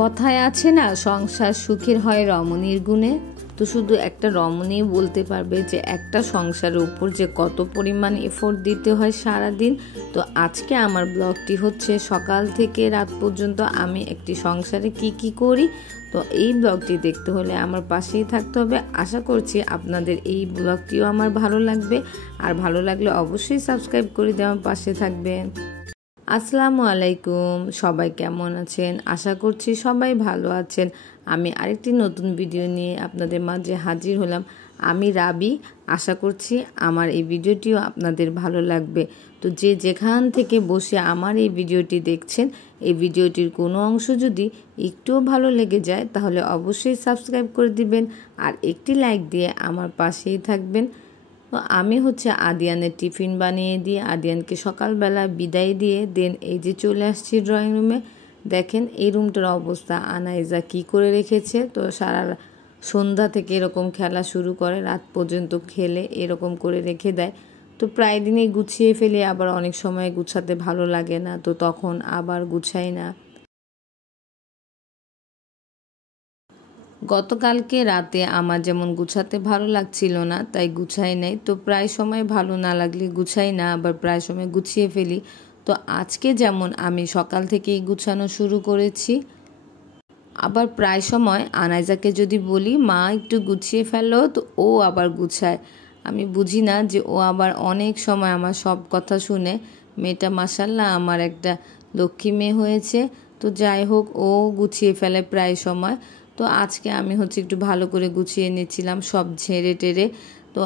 কথায় আছে না, সংসার সুখের হয় রমণীর গুণে। তো শুধু একটা রমণী বলতে পারবে যে একটা সংসারের উপর যে কত পরিমাণ এফোর্ট দিতে হয় সারাদিন। তো আজকে আমার ব্লগটি হচ্ছে সকাল থেকে রাত পর্যন্ত আমি একটি সংসারে কি করি। তো এই ব্লগটি দেখতে হলে আমার পাশেই থাকতে হবে। আশা করছি আপনাদের এই ব্লগটিও আমার ভালো লাগবে, আর ভালো লাগলে অবশ্যই সাবস্ক্রাইব করে দিয়ে আমার পাশে থাকবেন। আসসালামু আলাইকুম, সবাই কেমন আছেন? আশা করছি সবাই ভালো আছেন। আমি আরেকটি নতুন ভিডিও নিয়ে আপনাদের মাঝে হাজির হলাম। আমি রাবি। আশা করছি আমার এই ভিডিওটিও আপনাদের ভালো লাগবে। তো যে যেখান থেকে বসে আমার এই ভিডিওটি দেখছেন, এই ভিডিওটির কোনো অংশ যদি একটুও ভালো লেগে যায় তাহলে অবশ্যই সাবস্ক্রাইব করে দিবেন আর একটি লাইক দিয়ে আমার পাশেই থাকবেন। তো আমি হচ্ছে আদিয়ানের টিফিন বানিয়ে দিয়ে আদিয়ানকে সকালবেলা বিদায় দিয়ে দেন এই যে চলে আসছি ড্রয়িং রুমে। দেখেন এই রুমটার অবস্থা আনাইজা কি করে রেখেছে। তো সারা সন্ধ্যা থেকে এরকম খেলা শুরু করে, রাত পর্যন্ত খেলে এরকম করে রেখে দেয়। তো প্রায় দিনই গুছিয়ে ফেলি, আবার অনেক সময় গুছাতে ভালো লাগে না, তো তখন আবার গুছাই না। গতকালকে রাতে আমার যেমন গুছাতে ভালো লাগছিল না তাই গুছাই নাই। তো প্রায় সময় ভালো না লাগলে গুছাই না, আবার প্রায় সময় গুছিয়ে ফেলি। তো আজকে যেমন আমি সকাল থেকেই গুছানো শুরু করেছি। আবার প্রায় সময় আনাইজাকে যদি বলি মা একটু গুছিয়ে ফেলো, তো ও আবার গুছায়। আমি বুঝি না যে ও আবার অনেক সময় আমার সব কথা শুনে। মেয়েটা মাশাল্লাহ আমার একটা লক্ষ্মী মেয়ে হয়েছে। তো যাই হোক, ও গুছিয়ে ফেলে প্রায় সময়। তো আজকে আমি হচ্ছে একটু ভালো করে গুছিয়ে নিচ্ছিলাম সব ঝেড়ে টেরে। তো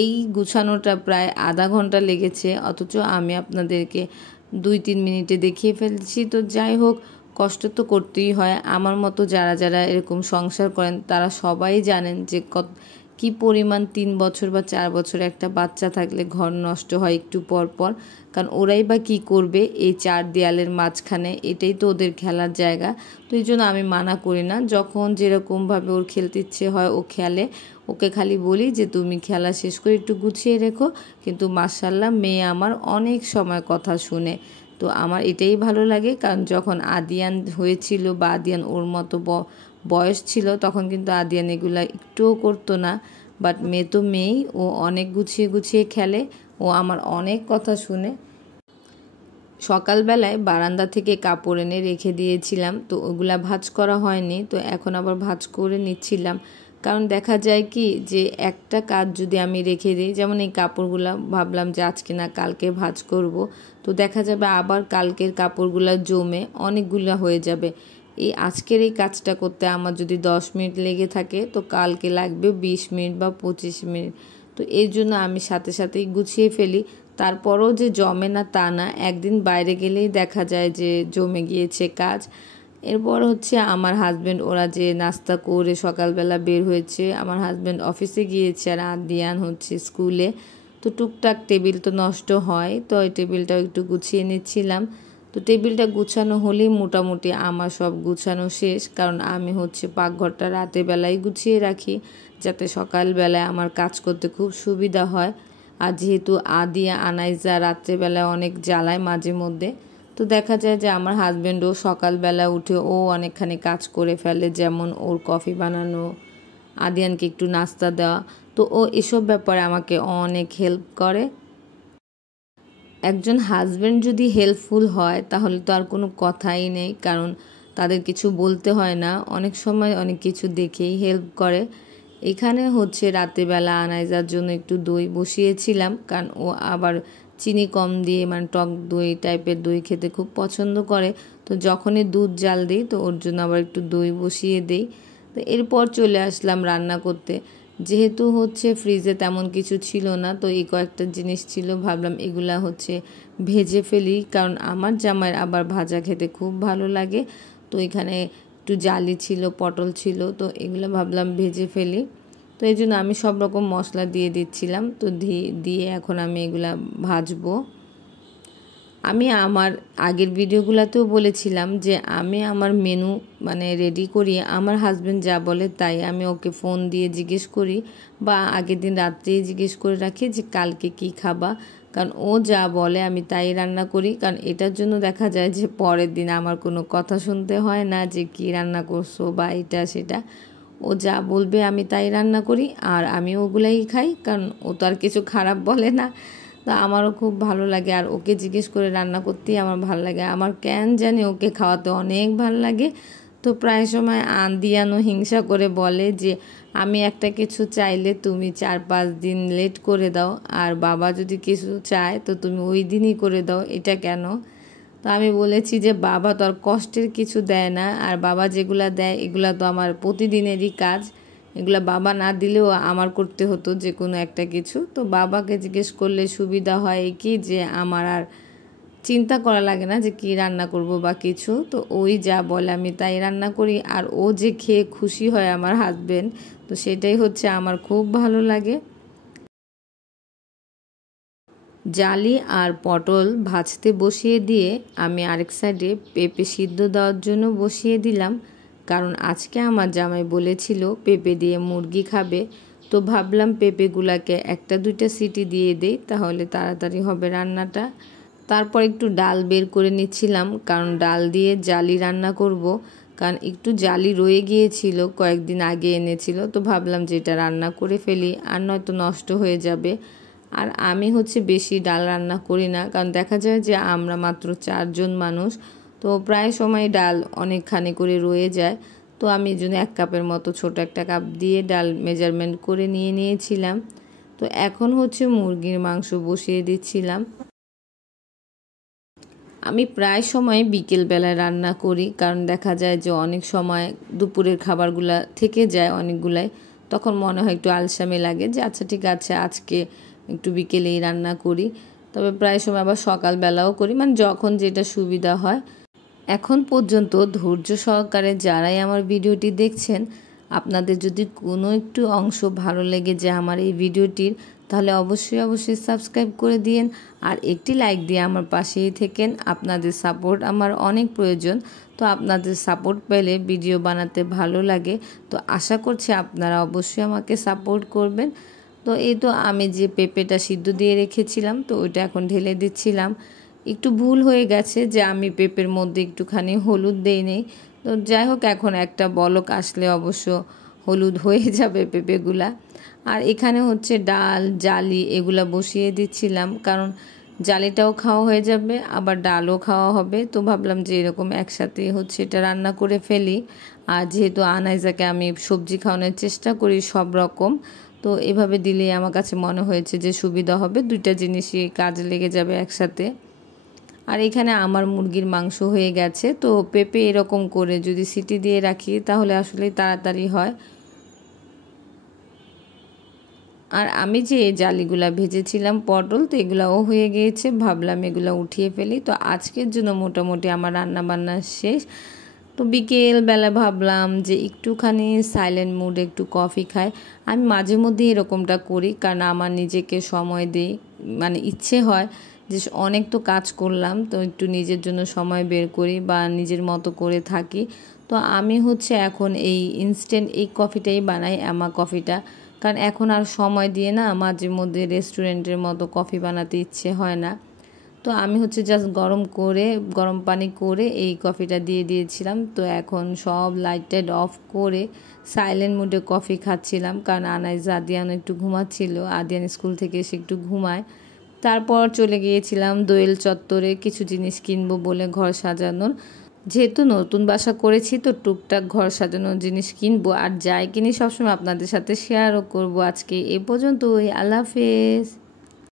এই গুছানোটা প্রায় আধা ঘন্টা লেগেছে, অথচ আমি আপনাদেরকে 2-3 মিনিটে দেখিয়ে ফেলছি। তো যাই হোক, কষ্ট তো করতেই হয়। আমার মতো যারা যারা এরকম সংসার করেন তারা সবাই জানেন যে কী পরিমাণ 3 বছর বা 4 বছর একটা বাচ্চা থাকলে ঘর নষ্ট হয় একটু পর পর। কারণ ওরাই বা কী করবে এই 4 দেয়ালের মাঝখানে, এটাই তো ওদের খেলার জায়গা। তো এই জন্য আমি মানা করি না, যখন যেরকমভাবে ওর খেলতে ইচ্ছে হয় ও খেলে। ওকে খালি বলি যে তুমি খেলা শেষ করে একটু গুছিয়ে রেখো। কিন্তু মাশাল্লাহ মেয়ে আমার অনেক সময় কথা শুনে। তো আমার এটাই ভালো লাগে, কারণ যখন আদিয়ান হয়েছিল বা আদিয়ান ওর মতো বয়স ছিল তখন কিন্তু আদিয়ান এগুলা একটুও করতো না। বাট মেয়ে তো মেয়েই, ও অনেক গুছিয়ে গুছিয়ে খেলে, ও আমার অনেক কথা শুনে। সকালবেলায় বারান্দা থেকে কাপড় এনে রেখে দিয়েছিলাম, তো ওগুলা ভাঁজ করা হয়নি। তো এখন আবার ভাঁজ করে নিচ্ছিলাম, কারণ দেখা যায় কি যে একটা কাজ যদি আমি রেখে দিই, যেমন এই কাপড়গুলো ভাবলাম যে আজকে না কালকে ভাঁজ করব, তো দেখা যাবে আবার কালকের কাপড়গুলো জমে অনেকগুলো হয়ে যাবে। এই আজকের এই কাজটা করতে আমার যদি 10 মিনিট লেগে থাকে, তো কালকে লাগবে 20 মিনিট বা 25 মিনিট। তো এর জন্য আমি সাথে সাথেই গুছিয়ে ফেলি। তারপরও যে জমে না তা না, একদিন বাইরে গেলেই দেখা যায় যে জমে গিয়েছে কাজ। এরপর হচ্ছে আমার হাজব্যান্ড ওরা যে নাস্তা করে সকালবেলা বের হয়েছে, আমার হাজব্যান্ড অফিসে গিয়েছে আর আদিয়ান হচ্ছে স্কুলে। তো টুকটাক টেবিল তো নষ্ট হয়, তো ওই টেবিলটাও একটু গুছিয়ে নিচ্ছিলাম। তো টেবিলটা গুছানো হলেই মোটামুটি আমার সব গুছানো শেষ, কারণ আমি হচ্ছে পাকঘরটা রাতের বেলায় গুছিয়ে রাখি যাতে সকালবেলায় আমার কাজ করতে খুব সুবিধা হয়। আর যেহেতু আদিয়া আনাইজা রাত্রেবেলায় অনেক জ্বালায় মাঝে মধ্যে, তো দেখা যায় যে আমার হাজব্যান্ডও সকালবেলা উঠে ও অনেকখানি কাজ করে ফেলে, যেমন ওর কফি বানানো, আদিয়ানকে একটু নাস্তা দেওয়া। তো ও এসব ব্যাপারে আমাকে অনেক হেল্প করে। একজন হাজব্যান্ড যদি হেল্পফুল হয় তাহলে তো আর কোনো কথাই নেই, কারণ তাদের কিছু বলতে হয় না, অনেক সময় অনেক কিছু দেখেই হেল্প করে। এখানে হচ্ছে রাতেরবেলা আনাইজার জন্য একটু দই বসিয়েছিলাম, কারণ ও আবার চিনি কম দিয়ে মানে টক দই টাইপের দই খেতে খুব পছন্দ করে। তো যখনই দুধ জাল দিই তো ওর জন্য আবার একটু দই বসিয়ে দিই। তো এরপর চলে আসলাম রান্না করতে। যেহেতু হচ্ছে ফ্রিজে তেমন কিছু ছিল না, তো এই কয়েকটা জিনিস ছিল, ভাবলাম এগুলা হচ্ছে ভেজে ফেলি, কারণ আমার জামাইয়ের আবার ভাজা খেতে খুব ভালো লাগে। তো এখানে একটু জালি ছিল, পটল ছিল, তো এগুলো ভাবলাম ভেজে ফেলি। তো এই জন্য আমি সব রকম মশলা দিয়ে দিচ্ছিলাম। তো দিয়ে এখন আমি এগুলা ভাজবো। আমি আমার আগের ভিডিওগুলোতেও বলেছিলাম যে আমি আমার মেনু মানে রেডি করি, আমার হাজব্যান্ড যা বলে তাই আমি ওকে ফোন দিয়ে জিজ্ঞেস করি, বা আগের দিন রাত্রেই জিজ্ঞেস করে রাখি যে কালকে কি খাবা। কারণ ও যা বলে আমি তাই রান্না করি। কারণ এটার জন্য দেখা যায় যে পরের দিন আমার কোনো কথা শুনতে হয় না যে কী রান্না করছো বা এটা সেটা। ও যা বলবে আমি তাই রান্না করি, আর আমি ওগুলাই খাই, কারণ ও তো আর কিছু খারাপ বলে না। তো আমারও খুব ভালো লাগে, আর ওকে জিজ্ঞেস করে রান্না করতেই আমার ভালো লাগে। আমার কেন জানি ওকে খাওয়াতে অনেক ভালো লাগে। তো প্রায় সময় দিয়ানো হিংসা করে বলে যে আমি একটা কিছু চাইলে তুমি 4-5 দিন লেট করে দাও, আর বাবা যদি কিছু চায় তো তুমি ওই দিনই করে দাও, এটা কেন? তো আমি বলেছি যে বাবা তো আর কষ্টের কিছু দেয় না, আর বাবা যেগুলা দেয় এগুলা তো আমার প্রতিদিনেরই কাজ, এগুলা বাবা না দিলেও আমার করতে হতো যে কোনো একটা কিছু। তো বাবাকে জিজ্ঞেস করলে সুবিধা হয় কি যে আমার আর চিন্তা করা লাগে না যে কি রান্না করব বা কিছু। তো ওই যা বলে আমি তাই রান্না করি, আর ও যে খেয়ে খুশি হয় আমার হাজবেন্ড, তো সেটাই হচ্ছে আমার খুব ভালো লাগে। জালি আর পটল ভাজতে বসিয়ে দিয়ে আমি আরেক সাইডে পেঁপে সিদ্ধ দেওয়ার জন্য বসিয়ে দিলাম, কারণ আজকে আমার জামাই বলেছিল পেঁপে দিয়ে মুরগি খাবে। তো ভাবলাম পেঁপেগুলাকে 1-2টা সিটি দিয়ে দেই, তাহলে তাড়াতাড়ি হবে রান্নাটা। তারপর একটু ডাল বের করে নিচ্ছিলাম, কারণ ডাল দিয়ে জালি রান্না করব। কারণ একটু জালি রয়ে গিয়েছিল, কয়েকদিন আগে এনেছিল, তো ভাবলাম যে এটা রান্না করে ফেলি, আর নয়তো নষ্ট হয়ে যাবে। আর আমি হচ্ছে বেশি ডাল রান্না করি না, কারণ দেখা যায় যে আমরা মাত্র 4 জন মানুষ, তো প্রায় সময় ডাল অনেকখানি করে রয়ে যায়। তো আমি এই জন্য 1 কাপের মতো ছোট একটা কাপ দিয়ে ডাল মেজারমেন্ট করে নিয়েছিলাম। তো এখন হচ্ছে মুরগির মাংস বসিয়ে দিচ্ছিলাম। আমি প্রায় সময় বিকেলবেলায় রান্না করি, কারণ দেখা যায় যে অনেক সময় দুপুরের খাবারগুলা থেকে যায় অনেকগুলাই, তখন মনে হয় একটু আলসামি লাগে যে আচ্ছা ঠিক আছে আজকে একটু বিকেলেই রান্না করি। তবে প্রায় সময় আবার সকালবেলাও করি, মানে যখন যেটা সুবিধা হয়। এখন পর্যন্ত ধৈর্য সহকারে যারাই আমার ভিডিওটি দেখছেন, আপনাদের যদি কোনো একটু অংশ ভালো লেগে যায় আমার এই ভিডিওটির, তাহলে অবশ্যই সাবস্ক্রাইব করে দিন, আর একটি লাইক দিয়ে আমার পাশেই থেকেন। আপনাদের সাপোর্ট আমার অনেক প্রয়োজন, তো আপনাদের সাপোর্ট পেলে ভিডিও বানাতে ভালো লাগে। তো আশা করছি আপনারা অবশ্যই আমাকে সাপোর্ট করবেন। তো এই তো আমি যে পেঁপেটা সিদ্ধ দিয়ে রেখেছিলাম, তো ওইটা এখন ঢেলে দিচ্ছিলাম। একটু ভুল হয়ে গেছে যে আমি পেঁপের মধ্যে একটুখানি হলুদ দেইনি। তো যাই হোক, এখন একটা বলক আসলে অবশ্য হলুদ হয়ে যাবে পেঁপেগুলা। আর এখানে হচ্ছে ডাল জালি এগুলা বসিয়ে দিচ্ছিলাম, কারণ জালিটাও খাওয়া হয়ে যাবে আবার ডালও খাওয়া হবে। তো ভাবলাম যে এরকম একসাথে হচ্ছে এটা রান্না করে ফেলি। আর যেহেতু আনাইজাকে আমি সবজি খাওয়ানোর চেষ্টা করি সব রকম, তো এভাবে দিলেই আমার কাছে মনে হয়েছে যে সুবিধা হবে, 2টা জিনিসই কাজে লেগে যাবে একসাথে। আর এখানে আমার মুরগির মাংস হয়ে গেছে। তো পেঁপে এরকম করে যদি সিটি দিয়ে রাখি তাহলে আসলেই তাড়াতাড়ি হয়। আর আমি যে জালিগুলা ভেজেছিলাম পটল, তো এগুলাও হয়ে গিয়েছে, ভাবলাম এগুলো উঠিয়ে ফেলি। তো আজকের জন্য মোটামুটি আমার রান্না বান্না শেষ। তো বিকেলবেলা ভাবলাম যে একটুখানি সাইলেন্ট মুডে একটু কফি খাই। আমি মাঝে মধ্যে এরকমটা করি, কারণ আমার নিজেকে সময় দিই, মানে ইচ্ছে হয় যে অনেক তো কাজ করলাম, তো একটু নিজের জন্য সময় বের করি বা নিজের মতো করে থাকি। তো আমি হচ্ছে এখন এই ইনস্ট্যান্ট এই কফিটাই বানাই, আমা কফিটা। কারণ এখন আর সময় দিয়ে না মাঝে মধ্যে রেস্টুরেন্টের মতো কফি বানাতে ইচ্ছে হয় না। তো আমি হচ্ছে জাস্ট গরম পানি করে এই কফিটা দিয়ে দিয়েছিলাম। তো এখন সব লাইট টাইট অফ করে সাইলেন্ট মুডে কফি খাচ্ছিলাম, কারণ আনাইজা আদিয়ান একটু ঘুমাচ্ছিল, আদিয়ান স্কুল থেকে এসে একটু ঘুমায়। তারপর চলে গিয়েছিলাম দোয়েল চত্বরে কিছু জিনিস কিনবো বলে ঘর সাজানোর। যেহেতু নতুন বাসা করেছি, তো টুকটাক ঘর সাজানোর জিনিস কিনবো, আর যাই কিনি সবসময় আপনাদের সাথে শেয়ারও করবো। আজকে এ পর্যন্তই, আল্লাহ হাফেজ।